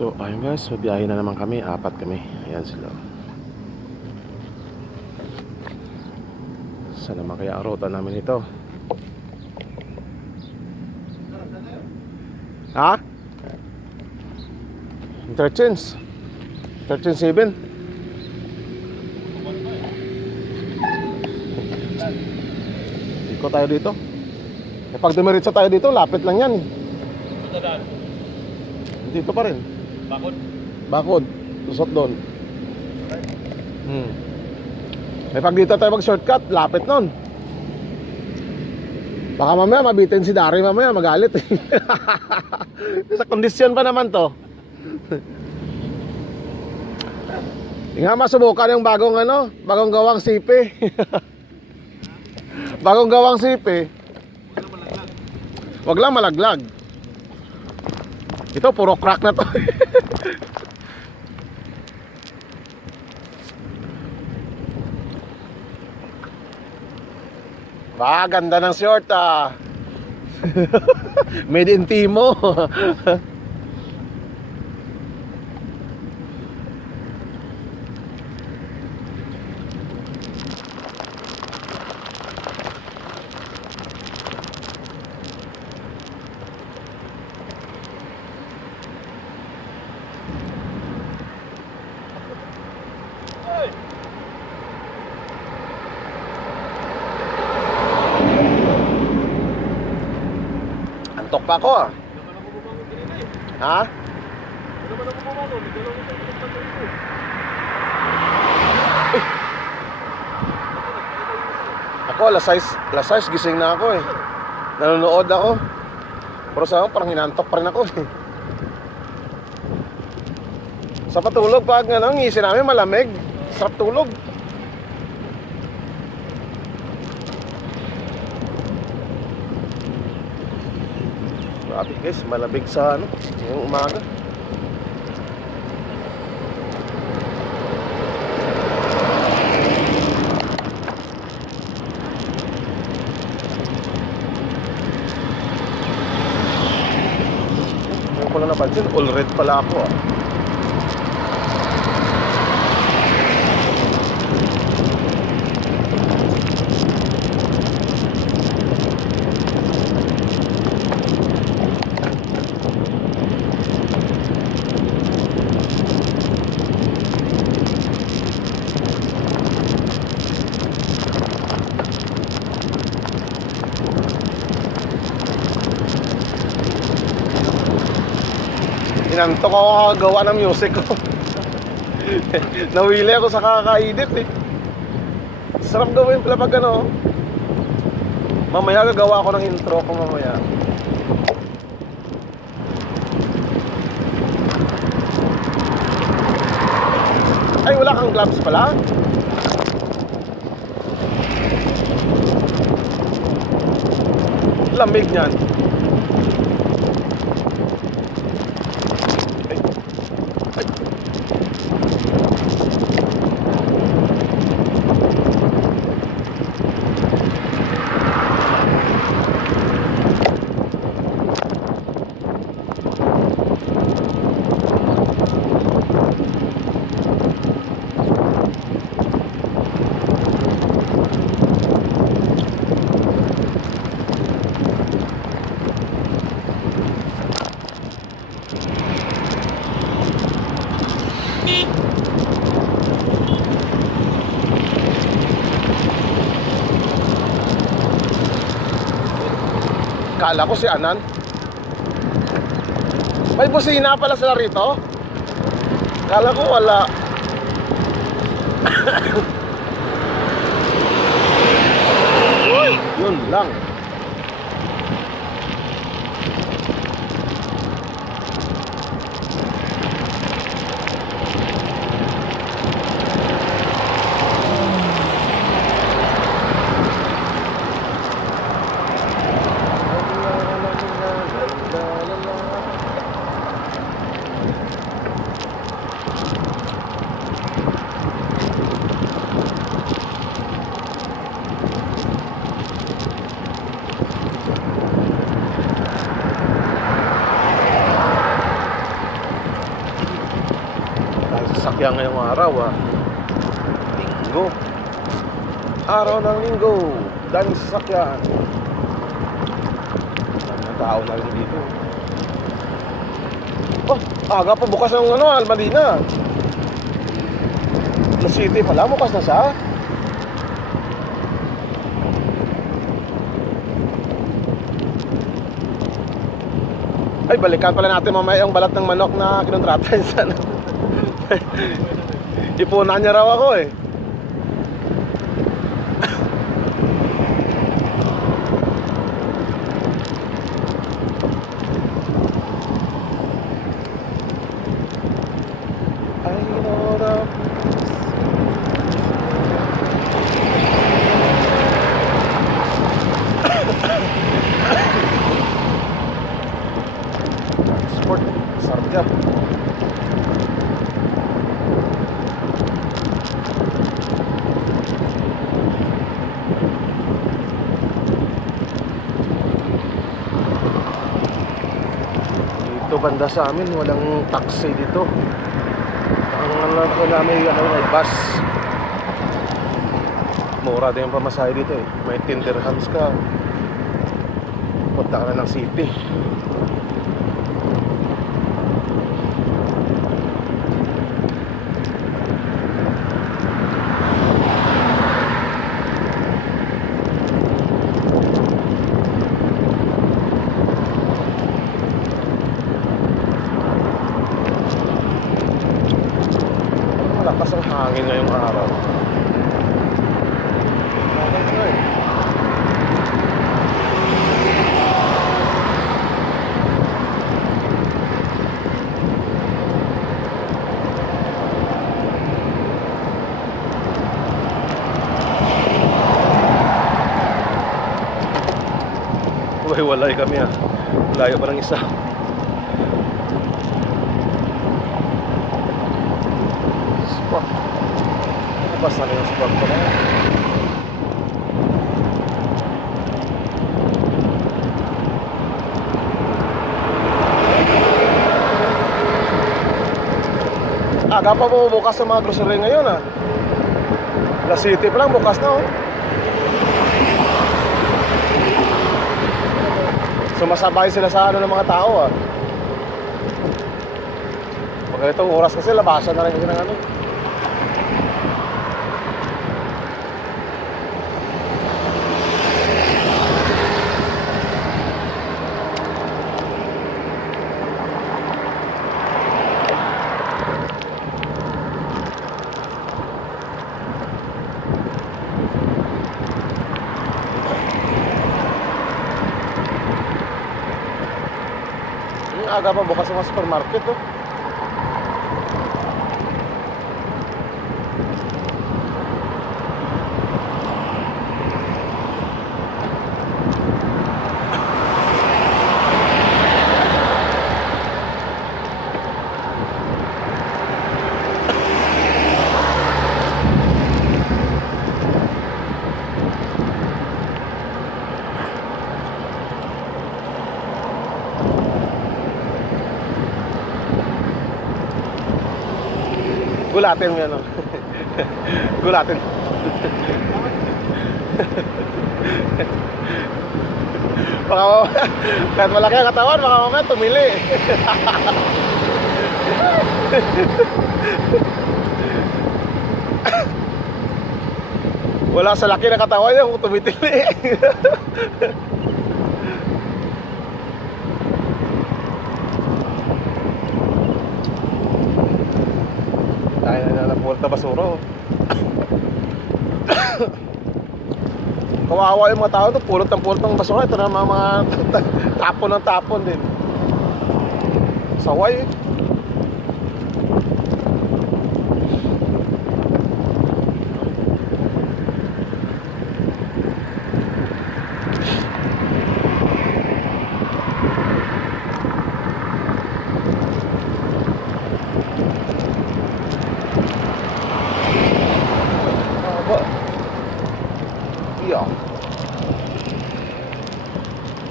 So ayun guys, mabiyahe na naman kami. Apat kami. Ayan sila. Saan naman kaya ang ruta namin ito? Ha? Interchange 13-7. Iko tayo dito. Pag dumiretso tayo dito, lapit lang yan eh. Dito pa rin. Bakod. Lusot doon. Pag dito tayo mag-shortcut, lapit nun. Baka mamaya mabitin si Dari, mamaya magalit eh. Sa kondisyon pa naman to. Nga masubukan yung bagong gawang sipi. Bagong gawang sipi. Wag lang malaglag. Ito puro crack na to. Ganda ng short ah. Made in Timo. Antok pa ako ah. Ha? Ako alas 6 gising na ako eh. Nanonood ako. Pero sa ako parang hinantok pa rin ako eh. Sa patulog pag ngising namin malamig. Sarap tulog. Grabe guys, malamig sa yung umaga. Ngayon ko lang napansin, all red pala ako ah. Inantok ako kakagawa ng music ko. Nawili ako sa kakaedit eh. Sarap gawin pala pag mamaya gagawa ako ng intro ko mamaya. Ay wala kang gloves pala. Lamig niyan. Kala ko si Anan. May busina pala sila rito. Kala ko wala. Uy, yun lang. sasakyan ngayong araw Linggo. Araw ng Linggo. Daming sasakyan. Mga tao na rin dito. Oh, aga pa bukas ng Almadina. La City pala, bukas na siya. Ay, balikan pala natin mamaya yung balat ng manok na kinontrata yun sana. Ipunan niya raw ako eh. I know that sport, sarap yan. Dito banda sa amin, walang taxi dito. Ang may bus. Mura din yung pamasahe dito eh. May 10 dirhams ka. Punta ka na ng city. Malakas ang hangin ngayong araw. Walay kami layo pa ng isa. Spot. Labas na yung spot ko na. Aga pa bukas sa mga grocery ngayon La City pa lang bukas na Sumasabay sila sa ng mga tao Pag itong oras kasi labasan na rin kasi ng aga pa bukas sa mga supermarket Gulatin mo yan Gulatin baka kahit malaki ang katawan baka mamaya tumili wala sa laki ng katawan niya kung tumitili tayo na napulta basura kawawa yung mga tao ito pulot ng basura ito na mga tapon ng tapon din saway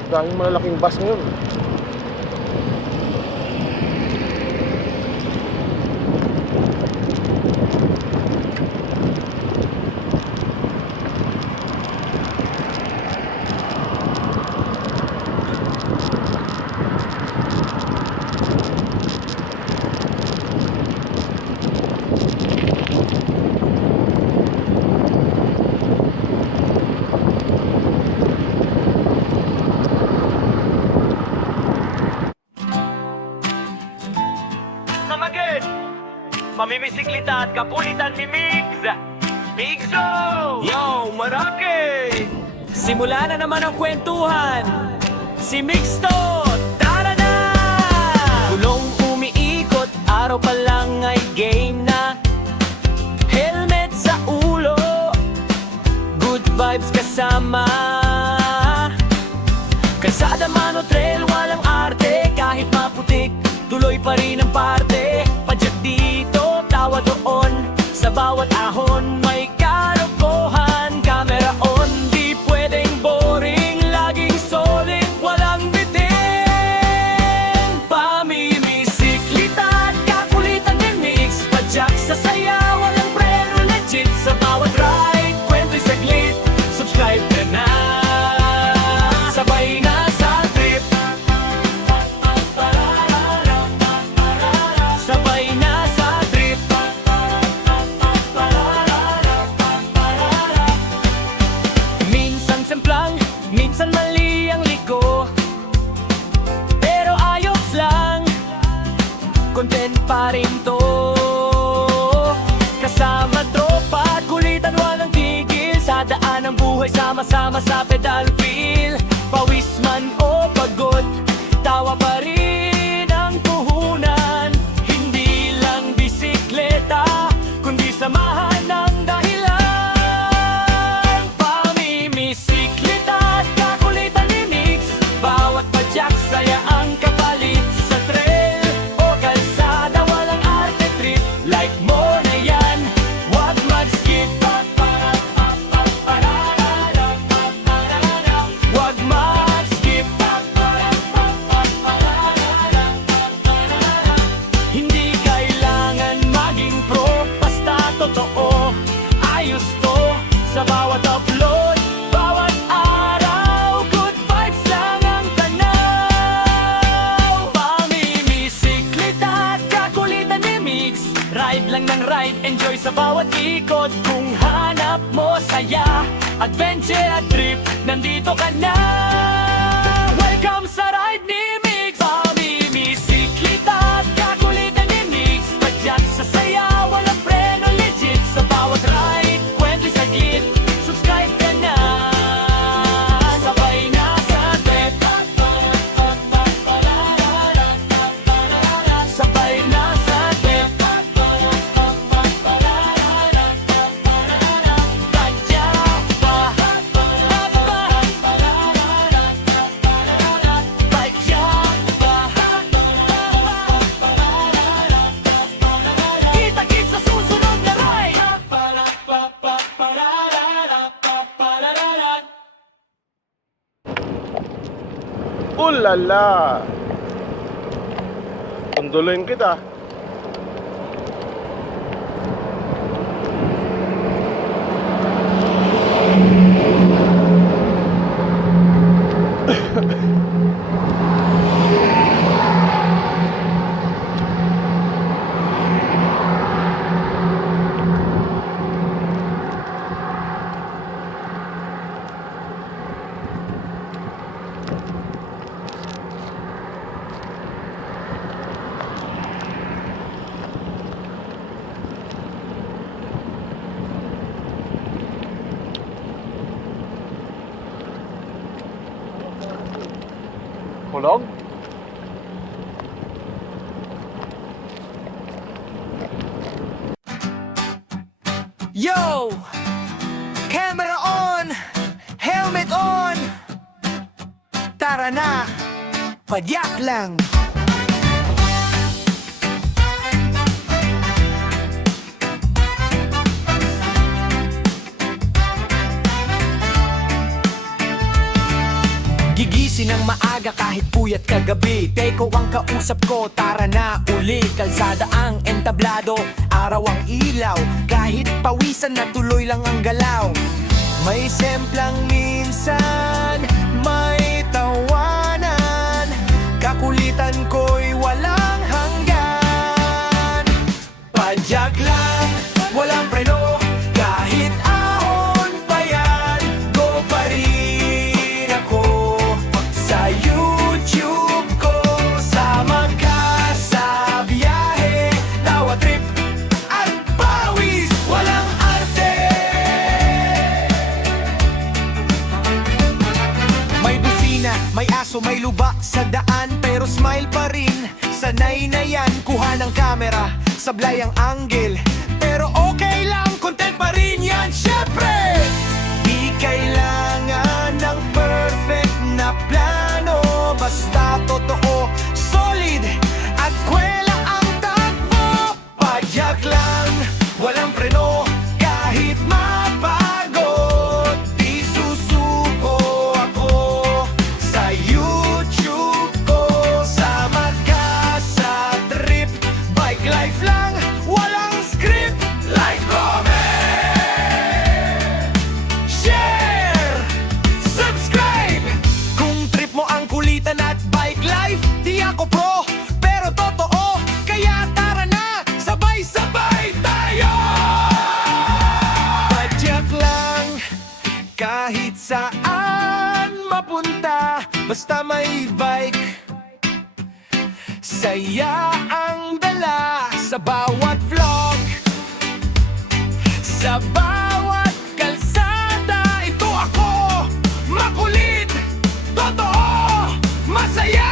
daming malalaking bus ngayon bisikleta at kapulitan ni Migs. Migso! Yo, Marake! Simula na naman ang kwentuhan. Si Migs to, tara na! Gulong umiikot, araw pa lang ay game na. Helmet sa ulo, good vibes kasama. Kalsada man o trail, walang arte. Kahit maputik, tuloy pa rin ang parte. Padyak dito, tawa doon. Sa bawat ahon, may kalokohan. Camera on, di pwedeng boring. Laging solid, walang bitin. Pamimisiklita at kakulitan ni Migs. Padyak sa saya, walang preno, legit. Sa bawat ride, kwento'y saglit. Subscribe ka na. Sabay na sa trip. Sabay na sa trip. Minsan semplang, minsan mali ang liko. Pero ayos lang, content pa rin to. Kasama tropa at kulitan, walang tigil. Sa daan ng buhay, sama-sama sa pedal feel. Pawis man o pagod, tawa pa rin ang puhunan. Hindi lang bisikleta, kundi samahan ng dahilan. Pamimisikleta at kakulitan ni Migs. Bawat padyak, saya ang kapalit. Sa trail o kalsada, walang arte trip. Like mo na yan, wag mag-skip. Wag mag-skip. Hindi kailangan maging pro, basta totoo. Ayos to sa bawat upload, bawat araw. Good vibes lang ang tanaw. Pamimisikleta at kakulitan ni Migs. Ride lang ng ride, enjoy sa bawat ikot. Kung hanap mo saya, adventure at trip, nandito ka na. Welcome sa ride ni Migs. Pamimisikleta at kakulitan ni Migs. Padyak sa saya, walang preno, legit. Sa bawat ride, kwento'y saglit. Subscribe ka na. Sabay na sa trip. Sabay na sa trip. Padyak pa. Padyak pa. Kita-kits sa susunod na ride. Ulala! Tunduloyin kita. Hulog? Yo! Camera on! Helmet on! Tara na! Padyak lang! Gigising ng maaga kahit puyat kagabi. Teko ang kausap ko, tara na uli. Kalsada ang entablado, araw ang ilaw. Kahit pawisan na tuloy lang ang galaw. May semplang minsan, may tawanan. Kakulitan ko'y walang hanggan. Padyak lang, walang preno. Kahit ahon pa yan, go pa rin ako. Sa YouTube ko, sama ka sa biyahe. Tawa trip at May aso, may luba sa daan, pero smile pa rin. Sanay na yan, kuha ng camera, sablay ang angle, pero okay lang, content pa rin yan. Syempre, di kailangan ng perfect na plano, basta totoo, solid at kwela ang takbo. Padyak lang, walang preno, kahit mapagod, di susuko ako sa YouTube ko. Sama ka sa trip, bike life lang, walang script. Like, comment, share, subscribe. Kung trip mo ang kulitan at bike life, di ako pro, pero totoo. Kaya tara na, sabay-sabay tayo. Padyak lang, kahit saan mapunta, basta may bike, saya ang dala sa bawat vlog, sa bawat kalsada. Ito ako, makulit, totoo, masaya.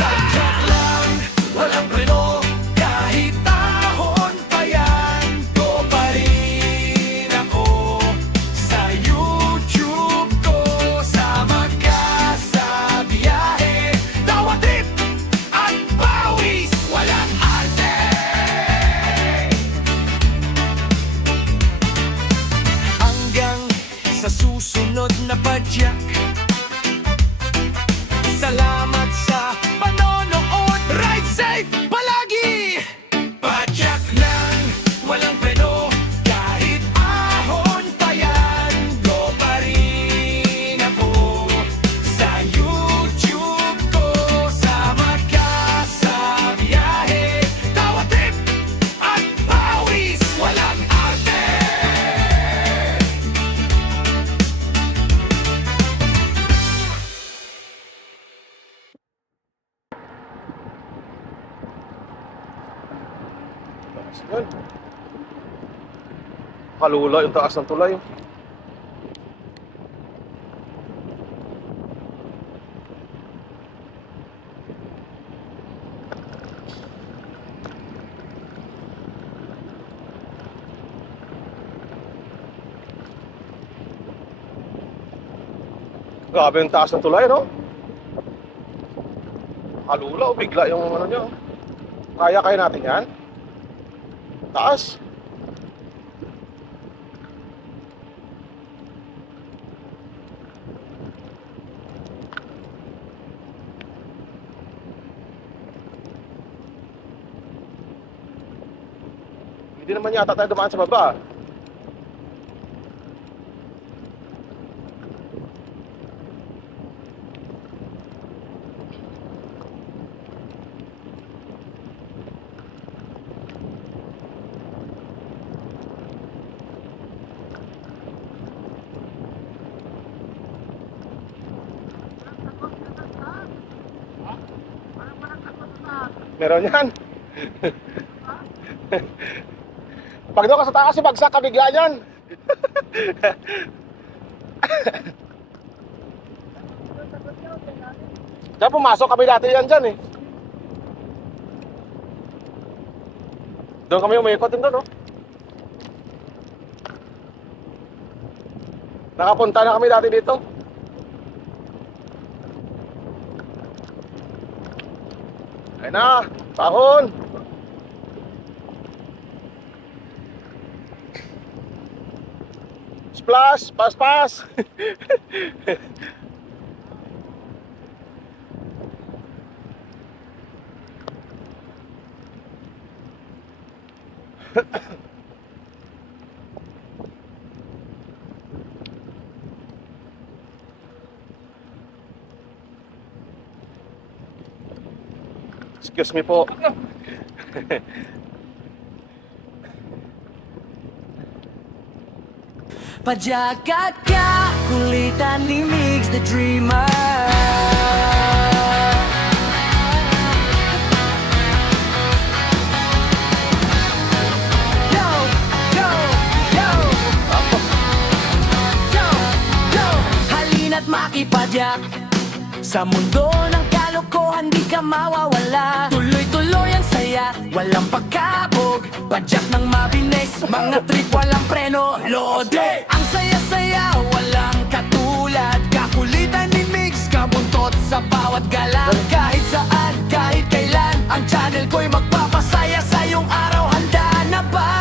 Padyak lang, walang preno, kahit tahon pa yan, go pa rin ako sa YouTube ko. Sama ka sa biyahe, tawa, trip at pawis, walang arte. Hanggang sa susunod na padyak, salamat sa panonood. Ride safe palagi. Padyak lang, walang preno, kahit ahon pa yan, go pa rin ako sa YouTube ko. Sama ka sa biyahe, tawa, trip at pawis, walang arte. Yan. Kalula yung taas ng tulay. Grabe yung taas ng tulay, no? Kalula o bigla yung ano nyo. Kaya natin yan? Taas. Hindi naman yata tayo dumaan sa baba. Meron yan. Pag doon ka sa taas, bagsak ka bigla yan. Diyan pumasok kami dati yan dyan eh. Doon kami umikot din doon, no? Nakapunta na kami dati dito. Ayun na, pahon. Splash, pas. Excuse me po. Pajagat ka, kulitan ni Migs the Dreamer. Yo, yo, yo. Yo, yo. Halina't makipadyak, Sa mundo ng kalokohan di ka mawawala. Tuloy-tuloy ang saya, walang pagkabog. Padyak ng mabilis, mga trip walang preno. Lode, ang saya-saya, walang katulad. Kakulitan ni Mix, kabuntot sa bawat galang. Kahit saan, kahit kailan, ang channel ko'y magpapasaya sa iyong araw. Handa na ba?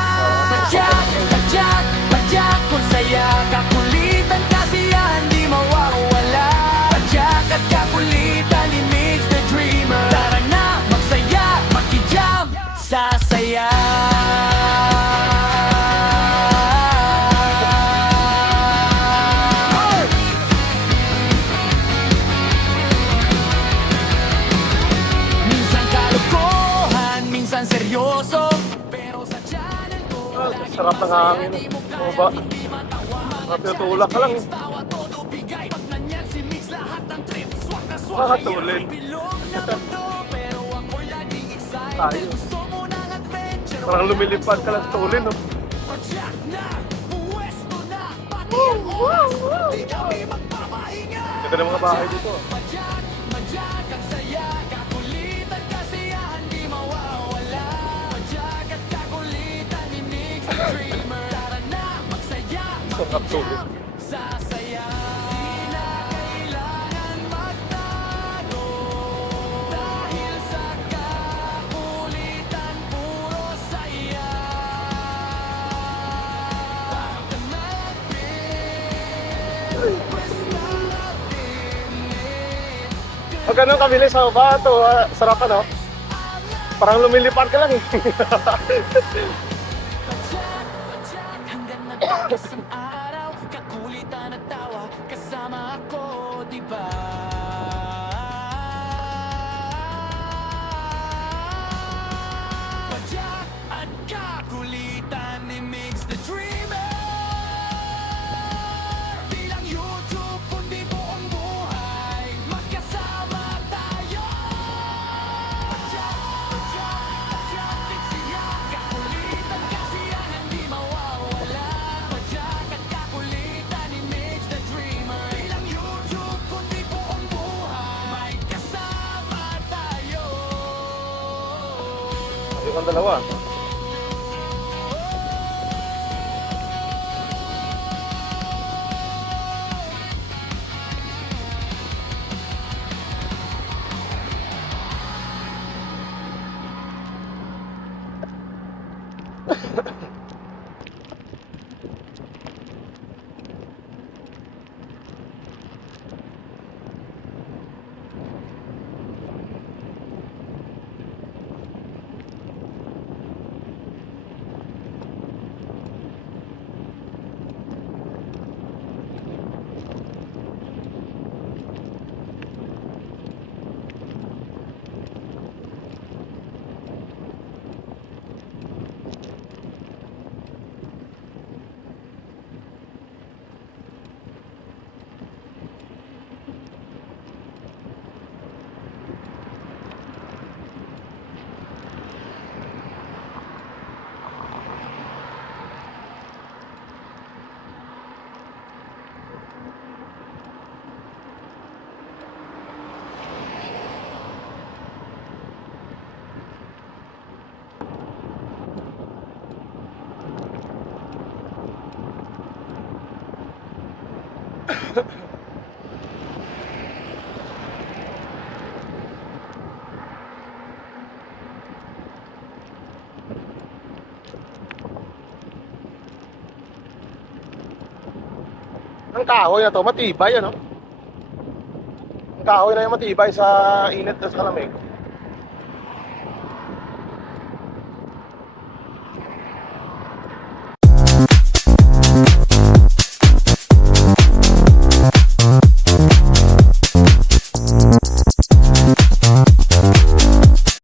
Padyak, padyak, padyak, kung saya. Kakulitan kasi yan, di mawawala. Padyak at kakulitan ni Mix the Dreamer. Tara na, magsaya, makijam, sasaya. Minsan kalokohan, minsan seryoso, pero sa channel ko Sarap ng hangin. Oo ba? Natutulak ka lang. Nakatulin. Tayo. Parang lumilipad ka lang sa tulin, no? Ganda ng mga bahay dito. Sarap tulin. Sasaya, di na kailangan magtalo. Dahil sa kakulitan, puro saya. Pag ganun kabilis, ba? Ito, sarap ka, no? Parang lumilipad ka lang, eh. Hanggang nagtakas ang araw, kakulitan at tawa, kasama ako, diba? Padyak at kakulitan ni Mix the Dreamer. Di lang YouTube, kundi buong buhay, magkasama tayo. Padyak, padyak, padyak, Mix yan. Kakulitan kasi yan, hindi mawawala. Padyak at kakulitan ni Mix the Dreamer. Di lang YouTube, kundi buong buhay, may kasama tayo. Ayun ang dalawa. Ang kahoy na to, matibay, ano? Ang kahoy na yung matibay sa init at sa kalamig.